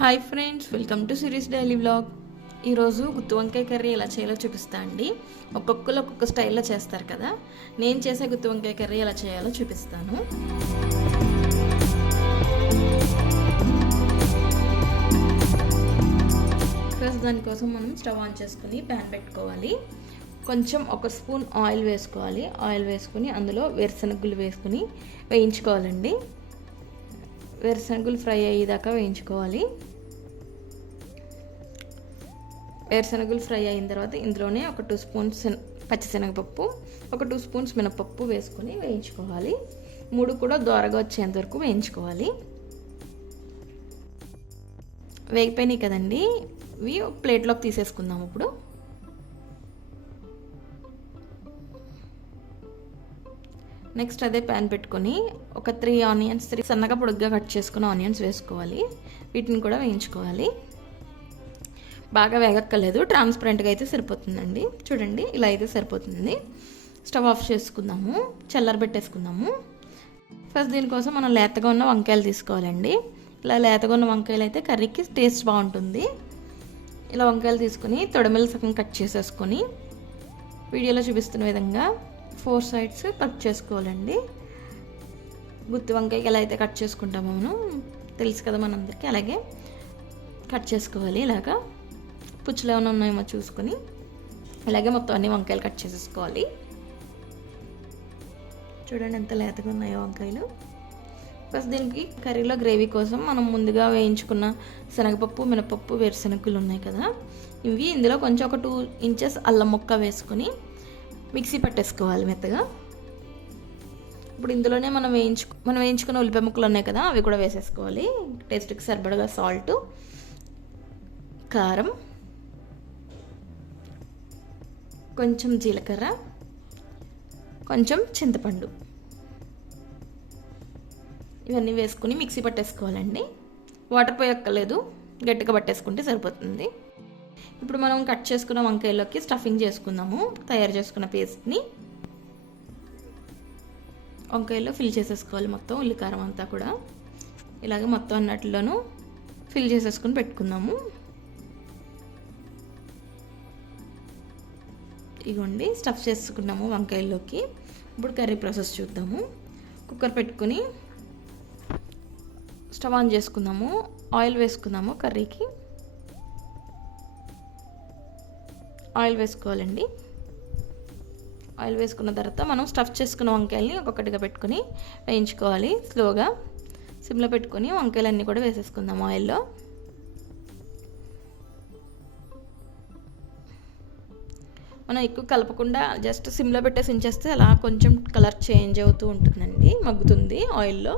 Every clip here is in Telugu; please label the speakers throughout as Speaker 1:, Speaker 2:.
Speaker 1: Hi friends welcome to series daily vlog ఈరోజు గుత్తి వంకాయ కర్రీ ఎలా చేయాలో చూపిస్తా అండి. ఒక్కొక్కరు ఒక్కొక్క స్టైల్లో చేస్తారు కదా. నేను చేసే గుత్తి వంకాయ కర్రీ ఎలా చేయాలో చూపిస్తాను. ఫస్ట్ దానికోసం మనం స్టవ్ ఆన్ చేసుకుని ప్యాన్ పెట్టుకోవాలి. కొంచెం ఒక స్పూన్ ఆయిల్ వేసుకోవాలి. ఆయిల్ వేసుకుని అందులో వేరుశనగులు వేసుకుని వేయించుకోవాలండి. వేరుశనగులు ఫ్రై అయ్యేదాకా వేయించుకోవాలి. వేరుశనగలు ఫ్రై అయిన తర్వాత ఇందులోనే ఒక టూ స్పూన్స్ పచ్చిశనగపప్పు ఒక టూ స్పూన్స్ మినపప్పు వేసుకొని వేయించుకోవాలి. మూడు కూడా దోరగా వచ్చేంత వరకు వేయించుకోవాలి. వేగిపోయినాయి కదండి. ఇవి ప్లేట్లోకి తీసేసుకుందాం ఇప్పుడు. నెక్స్ట్ అదే ప్యాన్ పెట్టుకొని ఒక త్రీ ఆనియన్స్ త్రీ సన్నగా పొడుగ్గా కట్ చేసుకున్న ఆనియన్స్ వేసుకోవాలి. వీటిని కూడా వేయించుకోవాలి. బాగా వేగక్కర్లేదు. ట్రాన్స్పరెంట్గా అయితే సరిపోతుందండి. చూడండి ఇలా అయితే సరిపోతుంది. స్టవ్ ఆఫ్ చేసుకుందాము. చల్లారబెట్టేసుకుందాము ఫస్ట్ దీనికోసం మనం లేతగా ఉన్న వంకాయలు తీసుకోవాలండి. ఇలా లేతగా ఉన్న వంకాయలు అయితే కర్రీకి టేస్ట్ బాగుంటుంది. ఇలా వంకాయలు తీసుకుని తొడమిల సగం కట్ చేసేసుకొని వీడియోలో చూపిస్తున్న విధంగా ఫోర్ సైడ్స్ కట్ చేసుకోవాలండి. గుత్తి వంకాయకి ఎలా అయితే కట్ చేసుకుంటామో మనం తెలుసు కదా మనందరికీ అలాగే కట్ చేసుకోవాలి ఇలాగా. పుచ్చులు ఏమైనా ఉన్నాయేమో చూసుకొని ఇలాగే మొత్తం అన్ని వంకాయలు కట్ చేసేసుకోవాలి. చూడండి ఎంత లేతగా ఉన్నాయో వంకాయలు. ఫస్ట్ దీనికి కర్రీలో గ్రేవీ కోసం మనం ముందుగా వేయించుకున్న శనగపప్పు మినపప్పు వేరుశనగలు ఉన్నాయి కదా. ఇవి ఇందులో కొంచెం ఒక టూ ఇంచెస్ అల్లం ముక్క వేసుకొని మిక్సీ పట్టేసుకోవాలి మెత్తగా. ఇప్పుడు ఇందులోనే మనం వేయించు మనం వేయించుకున్న ఉల్లిపాయ ముక్కలు ఉన్నాయి కదా అవి కూడా వేసేసుకోవాలి. టేస్ట్కి సరిపడగా సాల్ట్ కారం కొంచెం జీలకర్ర కొంచెం చింతపండు. ఇవన్నీ వేసుకుని మిక్సీ పట్టేసుకోవాలండి. వాటర్ పోయక్కర్లేదు గట్టిగా పట్టేసుకుంటే సరిపోతుంది. ఇప్పుడు మనం కట్ చేసుకున్న వంకాయలోకి స్టఫింగ్ చేసుకుందాము. తయారు చేసుకున్న పేస్ట్ని వంకాయలో ఫిల్ చేసేసుకోవాలి మొత్తం ఉల్లికారం అంతా కూడా. ఇలాగే మొత్తం అన్నట్లోనూ ఫిల్ చేసేసుకుని పెట్టుకుందాము. ఇగోండి స్టఫ్ చేసుకున్నాము వంకాయల్లోకి. ఇప్పుడు కర్రీ ప్రాసెస్ చూద్దాము. కుక్కర్ పెట్టుకుని స్టవ్ ఆన్ చేసుకుందాము ఆయిల్ వేసుకుందాము కర్రీకి. ఆయిల్ వేసుకోవాలండి. ఆయిల్ వేసుకున్న తర్వాత మనం స్టఫ్ చేసుకున్న వంకాయల్ని ఒక్కొక్కటిగా పెట్టుకొని వేయించుకోవాలి స్లోగా సిమ్లో పెట్టుకొని వంకాయలన్నీ కూడా వేసేసుకుందాం ఆయిల్లో. మనం ఎక్కువ కలపకుండా జస్ట్ సిమ్లో పెట్టేసి ఉంచేస్తే అలా కొంచెం కలర్ చేంజ్ అవుతూ ఉంటుందండి మగ్గుతుంది ఆయిల్లో.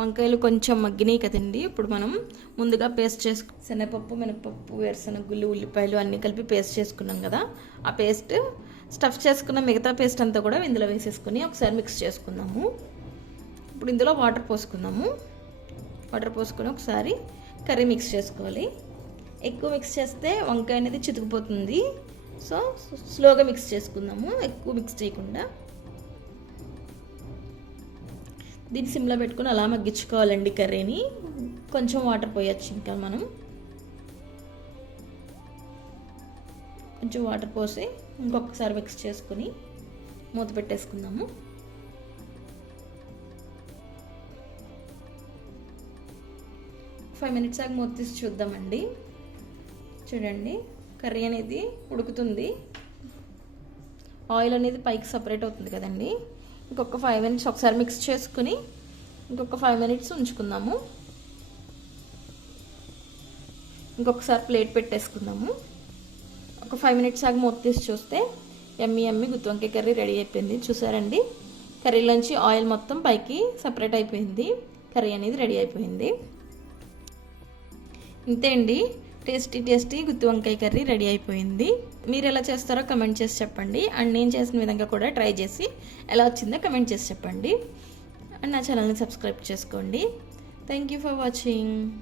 Speaker 1: వంకాయలు కొంచెం మగ్గినాయి కదండి ఇప్పుడు మనం ముందుగా పేస్ట్ చేసుకు శనగపప్పు మినపప్పు వేరుశనగుళ్ళు ఉల్లిపాయలు అన్నీ కలిపి పేస్ట్ చేసుకున్నాం కదా ఆ పేస్ట్ స్టఫ్ చేసుకున్న మిగతా పేస్ట్ అంతా కూడా ఇందులో వేసేసుకుని ఒకసారి మిక్స్ చేసుకుందాము. ఇప్పుడు ఇందులో వాటర్ పోసుకుందాము. వాటర్ పోసుకొని ఒకసారి కర్రీ మిక్స్ చేసుకోవాలి. ఎక్కువ మిక్స్ చేస్తే వంకాయ అనేది చితుకుపోతుంది. సో స్లోగా మిక్స్ చేసుకుందాము. ఎక్కువ మిక్స్ చేయకుండా. దీన్ని సిమ్లో పెట్టుకుని అలా మగ్గించుకోవాలండి కర్రీని. కొంచెం వాటర్ పోయొచ్చు ఇంకా మనం. కొంచెం వాటర్ పోసి ఇంకొకసారి మిక్స్ చేసుకుని మూత పెట్టేసుకుందాము. ఫైవ్ మినిట్స్ ఆగి మూత తీసి చూద్దామండి. చూడండి కర్రీ అనేది ఉడుకుతుంది. ఆయిల్ అనేది పైకి సపరేట్ అవుతుంది కదండి. ఇంకొక ఫైవ్ మినిట్స్ ఒకసారి మిక్స్ చేసుకుని ఇంకొక ఫైవ్ మినిట్స్ ఉంచుకుందాము. ఇంకొకసారి ప్లేట్ పెట్టేసుకుందాము. ఒక ఫైవ్ మినిట్స్ ఆగి మూత తీసి చూస్తే ఎమ్మి ఎమ్మి గుత్తివంకాయ కర్రీ రెడీ అయిపోయింది. చూసారండి? కర్రీలోంచి ఆయిల్ మొత్తం పైకి సపరేట్ అయిపోయింది. కర్రీ అనేది రెడీ అయిపోయింది. ఇంతే అండి. టేస్టీ టేస్టీ గుత్తి వంకాయ కర్రీ రెడీ అయిపోయింది. మీరు ఎలా చేస్తారో కమెంట్ చేసి చెప్పండి. అండ్ నేను చేసిన విధంగా కూడా ట్రై చేసి ఎలా వచ్చిందో కమెంట్ చేసి చెప్పండి. అండ్ నా ఛానల్ని సబ్స్క్రైబ్ చేసుకోండి. Thank you for watching.